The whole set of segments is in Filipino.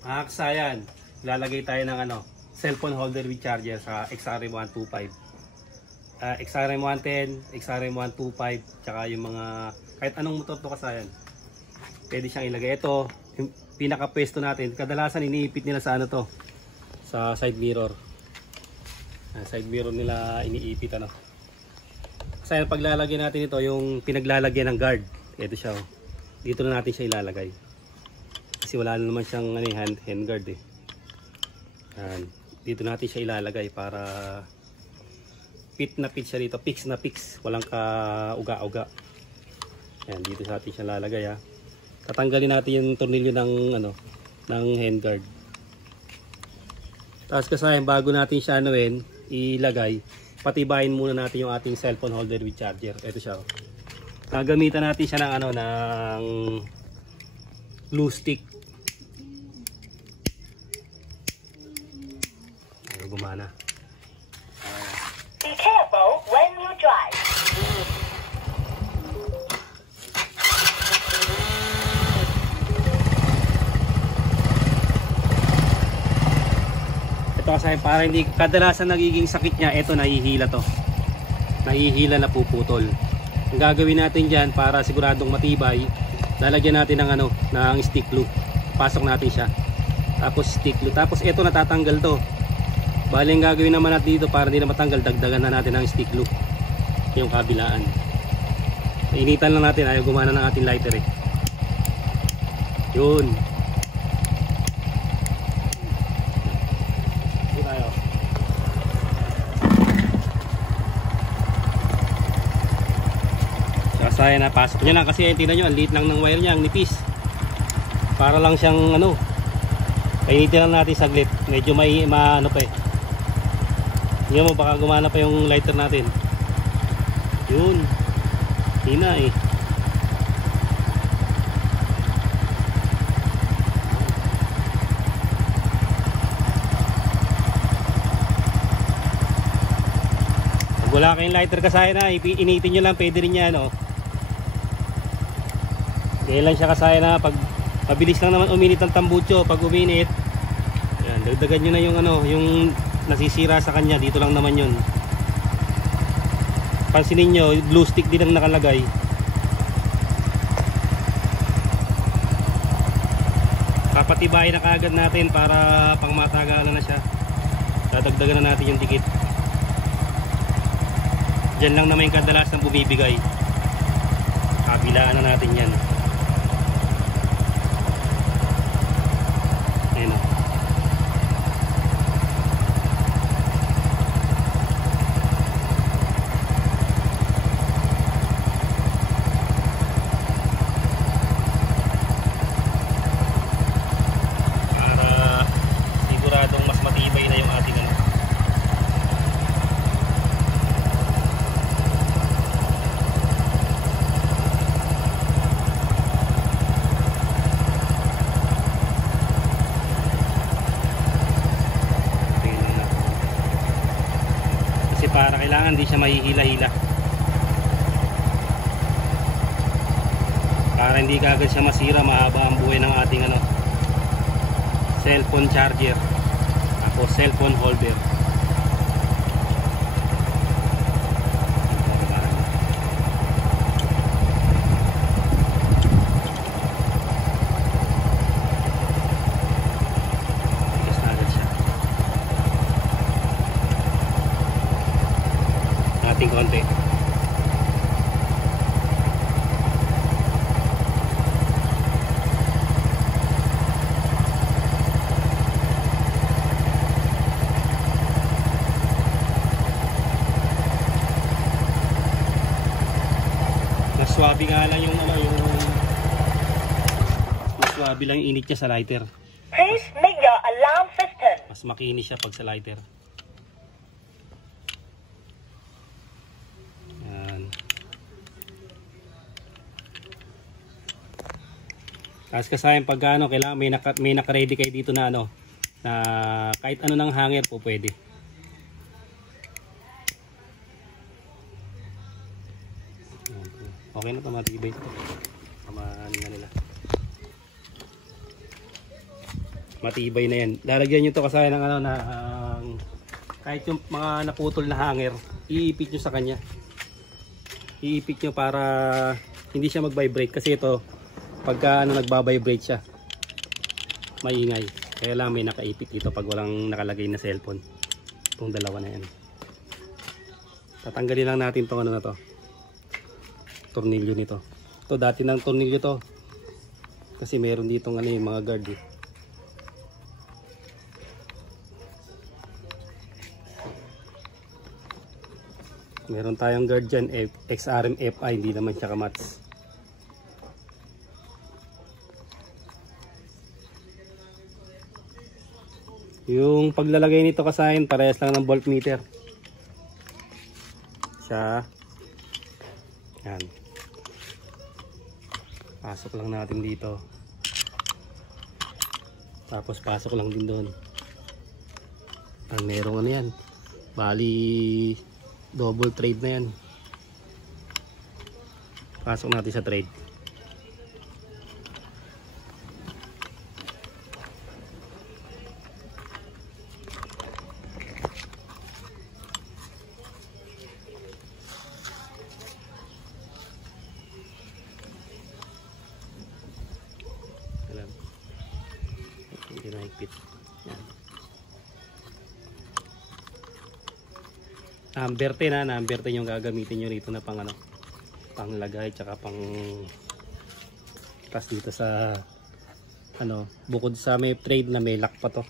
Mga kasayan, lalagay tayo ng cellphone holder with charger sa XRM125. XRM110, XRM125, tsaka yung mga kahit anong motor to kasayan. Pwede siyang ilagay. Ito, yung pinaka-pwesto natin. Kadalasan iniipit nila sa sa side mirror. Side mirror nila iniipit Kasayan, paglalagyan natin ito, yung pinaglalagyan ng guard. Ito siya. Dito na natin siya ilalagay. Kasi wala na naman siyang hand guard eh. Dito natin siya ilalagay para fit na fit siya dito, fix na fix, walang ka-uga-uga. Ayan, dito sa atin siya lalagay ha. Tatanggalin natin yung tornilyo ng hand guard. Tapos kasayan, bago natin siya ilagay, patibayin muna natin yung ating cellphone holder with charger. Ito siya. Gagamitan natin siya ng ng glue stick. Gumana. Be careful when you drive. Ito kasi para hindi kadalasan nagiging sakit niya, ito nahihila to. Nahihila na puputol. Ang gagawin natin diyan para siguradong matibay, lalagyan natin ng ng stick glue. Pasok natin siya. Tapos stick glue. Tapos ito natatanggal to. Bali ang gagawin naman natin dito para hindi na matanggal, dagdagan na natin ng stick glue yung kabilaan. Initan lang natin, ayaw gumana ng ating lighter eh. Yun. Dito tayo. Sasaya na, pasok nyo lang kasi tingnan nyo, ang liit lang ng wire nya, ang nipis. Para lang siyang painitin lang natin saglit, medyo may pa eh. Tingnan mo, baka gumana pa yung lighter natin. Yun. Hina eh. Pag wala kayong lighter kasaya na, initin nyo lang, pwede rin yan Kaya lang siya kasaya na, pag mabilis lang naman uminit ang tambucho, pag uminit, ayan, dagdagan nyo na yung nasisira sa kanya, dito lang naman yun. Pansinin nyo, glue stick din ang nakalagay. Papatibayin na kaagad natin para pang matagalan na siya. Dadagdagan na natin yung dikit. Diyan lang naman yung kadalas ng bumibigay. Kabilaan na natin yan. Ayan o. Para kailangan di siya mahihila-hila para hindi kagad siya masira, mahaba ang buhay ng ating cellphone charger o cellphone holder. Konti. Mas swabe nga lang yung mas swabe lang yung init niya sa lighter. Please make your alarm system. Mas makinis siya pag sa lighter. Tapos kasayan pag kailangan may naka-ready kayo dito na na kahit ng hanger po pwede. Okay na, matibay ito. Pamahanin na nila. Matibay na yan. Lalagyan nyo to kasi ng ano na kahit yung mga naputol na hanger, iipit nyo sa kanya. Iipit nyo para hindi siya mag-vibrate kasi ito pagka ano nagba-vibrate siya maingay. Kaya lang may nakaipit dito pag walang nakalagay na cellphone. Itong dalawa na yan. Tatanggalin lang natin itong ano na to. Tornilyo nito. Ito dati ng tornilyo to. Kasi meron ditong ano yung mga guard eh. Meron tayong guard dyan, XRM FI, hindi naman siya kamats. Yung paglalagay nito kasahin, parehas lang ng voltmeter. Siya. Yan. Pasok lang natin dito. Tapos pasok lang din doon. Merong ano yan. Bali double trade na yan. Pasok natin sa trade. Hindi na higpit. Yan. Number 10 number 10 yung gagamitin nyo rito na pang ano, panglagay tsaka pang tas dito sa ano, bukod sa may trade na may lock pa to.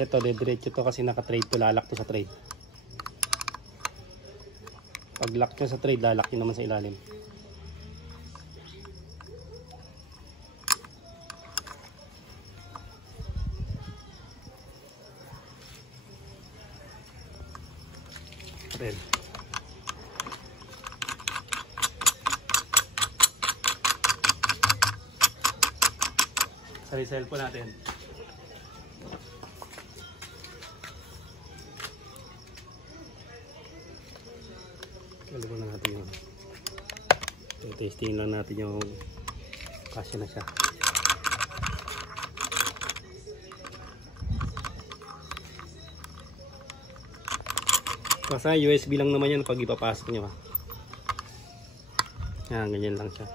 Ito, dediretso to kasi naka-trade to, lalak to sa trade. Pag lock nyo sa trade, lalak nyo naman sa ilalim. Trade. Sa cellphone natin. Alam na natin yung testing lang natin yung kasya na siya. Basta USB lang naman yan pag ipapasok nyo. Yan, ganyan lang siya.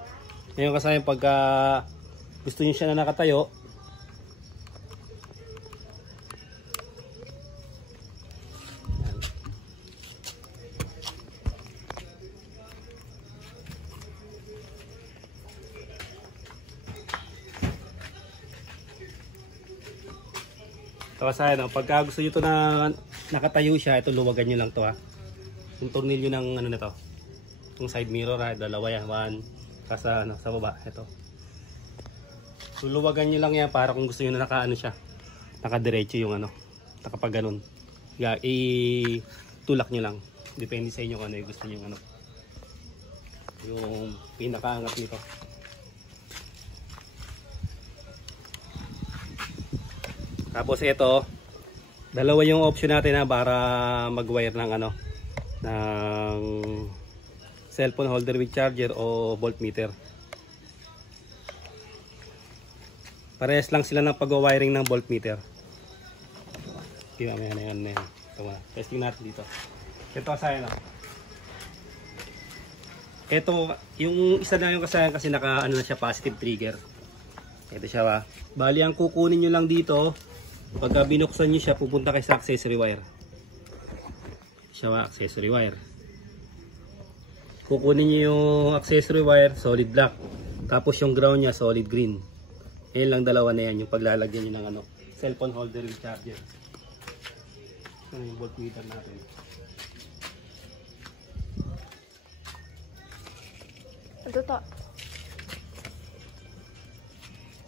Ngayon kasi pagka gusto nyo siya na nakatayo, tapos no, pagka gusto nyo ito na nakatayo siya, ito luwagan nyo lang to ha. Yung tornilyo ng ano na to, yung side mirror ha, dalawa yan, one, kasa ano, sa baba, ito. So luwagan nyo lang yan para kung gusto nyo na naka ano siya, nakadiretso yung ano, nakapag ganun. I-tulak nyo lang, depende sa inyo kung ano yung gusto nyo ano, yung pinakaangat nito. Tapos ito, dalawa yung option natin na para mag-wire ng ano, ng cellphone holder with charger o voltmeter. Parehas lang sila ng pag-wiring ng voltmeter. Yan. Testing natin dito. Ito kasayan. Ito, yung isa na yung kasayan kasi naka ano na siya, positive trigger. Ito siya ba. Bali ang kukunin nyo lang dito, pagka binuksan nyo siya, pupunta kayo sa accessory wire. Siya ba, accessory wire. Kukunin nyo yung accessory wire, solid black. Tapos yung ground niya, solid green. Yan lang dalawa na yan, yung paglalagyan nyo ng ano, cellphone holder with charger. Ano yung voltmeter natin. Ito to.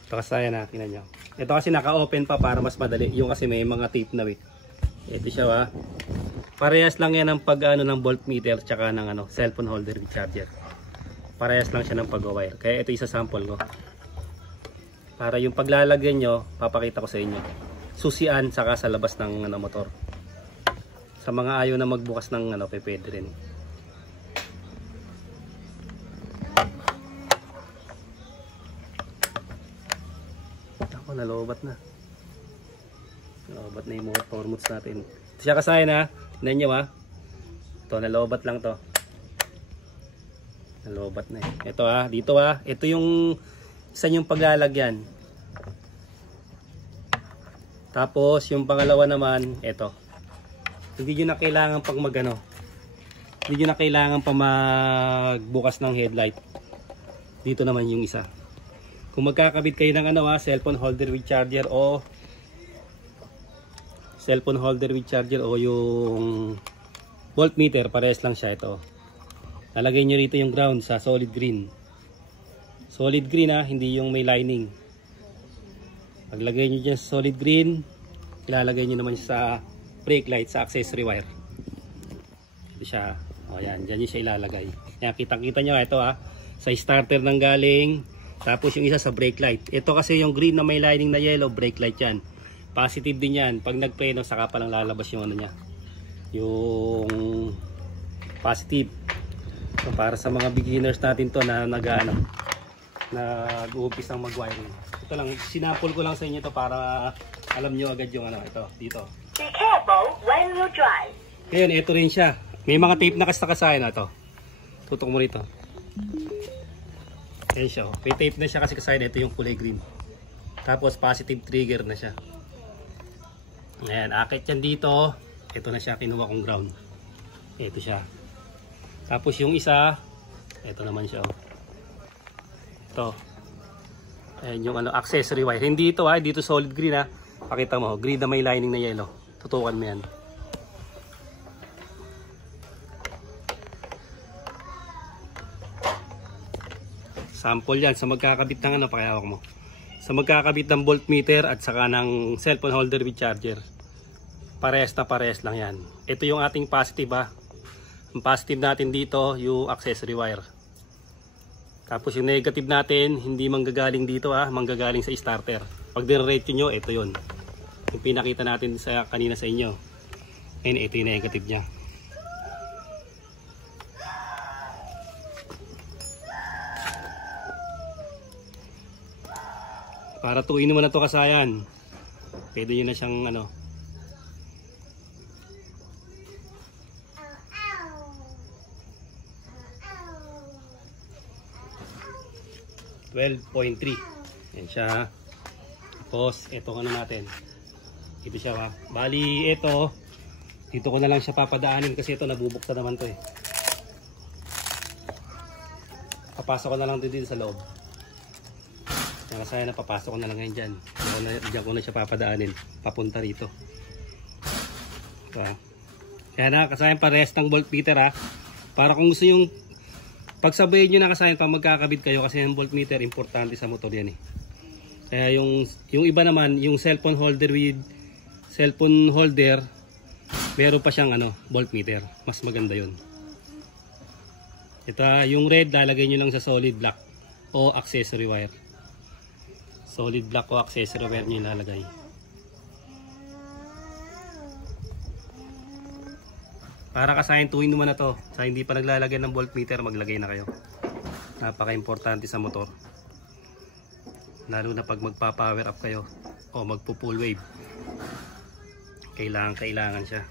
Ito kasi na, tingnan nyo. Ito kasi naka-open pa para mas madali. Yung kasi may mga tape na eh. Ito siya ha. Parehas lang yan ng pag ano ng voltmeter tsaka ng ano, cellphone holder with charger. Parehas lang siya ng pag-wire. Kaya ito isa sample ko. Para yung paglalagyan nyo, papakita ko sa inyo. Susian saka sa labas ng motor. Sa mga ayaw na magbukas ng pwede rin. Ako, nalobat na. Nalobat na yung motor moods natin. Ito siya kasayan ha. Tignan nyo ha. Ito, nalobat lang to. Nalobat na eh. Ito ha, dito ha. Ito yung isa yung paglalagyan. Tapos yung pangalawa naman, ito. Hindi nyo na kailangan pang hindi nyo na kailangan pa magbukas ng headlight. Dito naman yung isa. Kung magkakabit kayo ng cellphone holder with charger o yung voltmeter, parehas lang siya ito. Lalagay nyo rito yung ground sa solid green. Solid green ha, hindi yung may lining. Paglagay nyo dyan sa solid green, ilalagay nyo naman sa brake light sa accessory wire. Ito siya. O yan, dyan nyo siya ilalagay. Yan, kitang-kita nyo ito ha. Sa starter nang galing. Tapos yung isa sa brake light. Ito kasi yung green na may lining na yellow, brake light yan. Positive din yan. Pag nagpreno, saka palang lalabas yung niya. Yung positive. So, para sa mga beginners natin to na nag-uumpis ng mag-wiring. Ito lang, sinapol ko lang sa inyo to para alam nyo agad yung ito, dito. Be careful when you drive. Ngayon, ito rin siya. May mga tape na kasakasayan na to. Tutok mo rito. Ayan siya. May tape na siya kasi kasayan. Ito yung kulay green. Tapos positive trigger na siya. Ayan, akit yan dito. Ito na siya, kinuha kong ground. Ito siya. Tapos yung isa, ito naman siya. Ito. Ayan yung accessory wire. Hindi ito dito solid green ha. Pakita mo, green na may lining na yellow. Tutukan mo yan. Sample yan sa magkakabit ng pakihawak mo. Sa magkakabit ng voltmeter at saka ng cellphone holder with charger. Parehas na parehas lang yan. Ito yung ating positive ha. Ang positive natin dito, yung accessory wire. Tapos yung negative natin, hindi manggagaling dito manggagaling sa starter. Pag dinrate nyo, ito yun. Yung pinakita natin kanina sa inyo. Ayun, ito yung negative nya. Para tuuin naman na to kasayan. Pwede nyo na siyang 12.3. Yan siya. Tapos, ito natin. Ito siya Bali, ito. Dito ko na lang siya papadaanin kasi ito nabubuksan naman to Papasok ko na lang dito sa loob. Yan kasi papasok ko na lang ngayon dyan. Diyan ko na siya papadaanin. Papunta rito. Kaya kasayan parehas ng voltmeter Para kung gusto yung pagsabayin nyo na kasayan pag magkakabit kayo kasi yung voltmeter importante sa motor yan Kaya yung iba naman, yung cellphone holder meron pa siyang voltmeter. Mas maganda yun. Ito yung red lalagay nyo lang sa solid black o accessory wire. Solid black o accessory wire nyo ilalagay. Para kasayan tuwing naman na to. Sa hindi pa naglalagay ng voltmeter, maglagay na kayo. Napaka-importante sa motor. Lalo na pag magpa-power up kayo o magpo-full wave. Kailangan siya.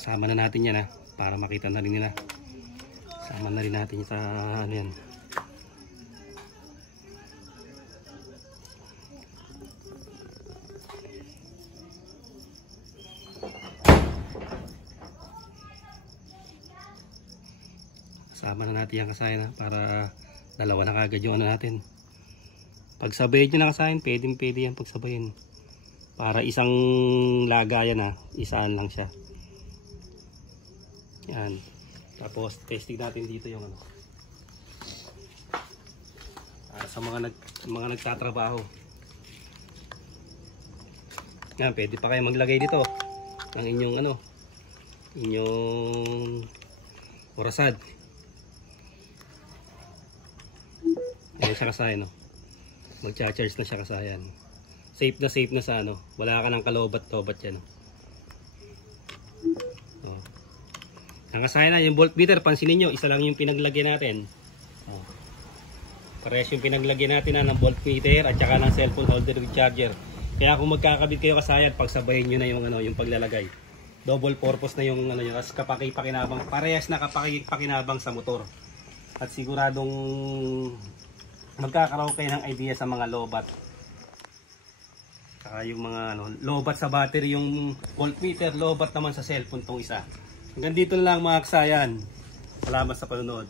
Sama na natin yan para makita na rin nila. Sama na rin natin sa yan. Sama na natin yung kasayan para dalawa na kagad yung natin. Pagsabayin nyo na kasayan, pwede yan pagsabayin. Para isang lagayan isaan lang siya. Yan. Tapos testing natin dito yung sa mga nagtatrabaho. Yan, pwede pa kayo maglagay dito ng inyong inyong orasad. Ayan siya kasayan, no? Magcha-charge na siya kasayan. Safe na sa ano, wala ka ng kalobat-lobat yan, no? Oh. Ang kasayan na, yung voltmeter, pansinin nyo, isa lang yung pinaglagyan natin. Oh. Parehas yung pinaglagyan natin ng voltmeter at saka ng cellphone holder with charger. Kaya kung magkakabit kayo kasayan, pagsabayin nyo na yung, ano, yung paglalagay. Double purpose na yung ano nyo, as kapakipakinabang, parehas na kapakipakinabang sa motor. At siguradong magkakaroon kayo ng idea sa mga lobat. Saka yung mga ano, lobat sa battery yung voltmeter, lobat naman sa cellphone tong isa. Hanggang dito na lang mga kasayan. Salamat sa panonood.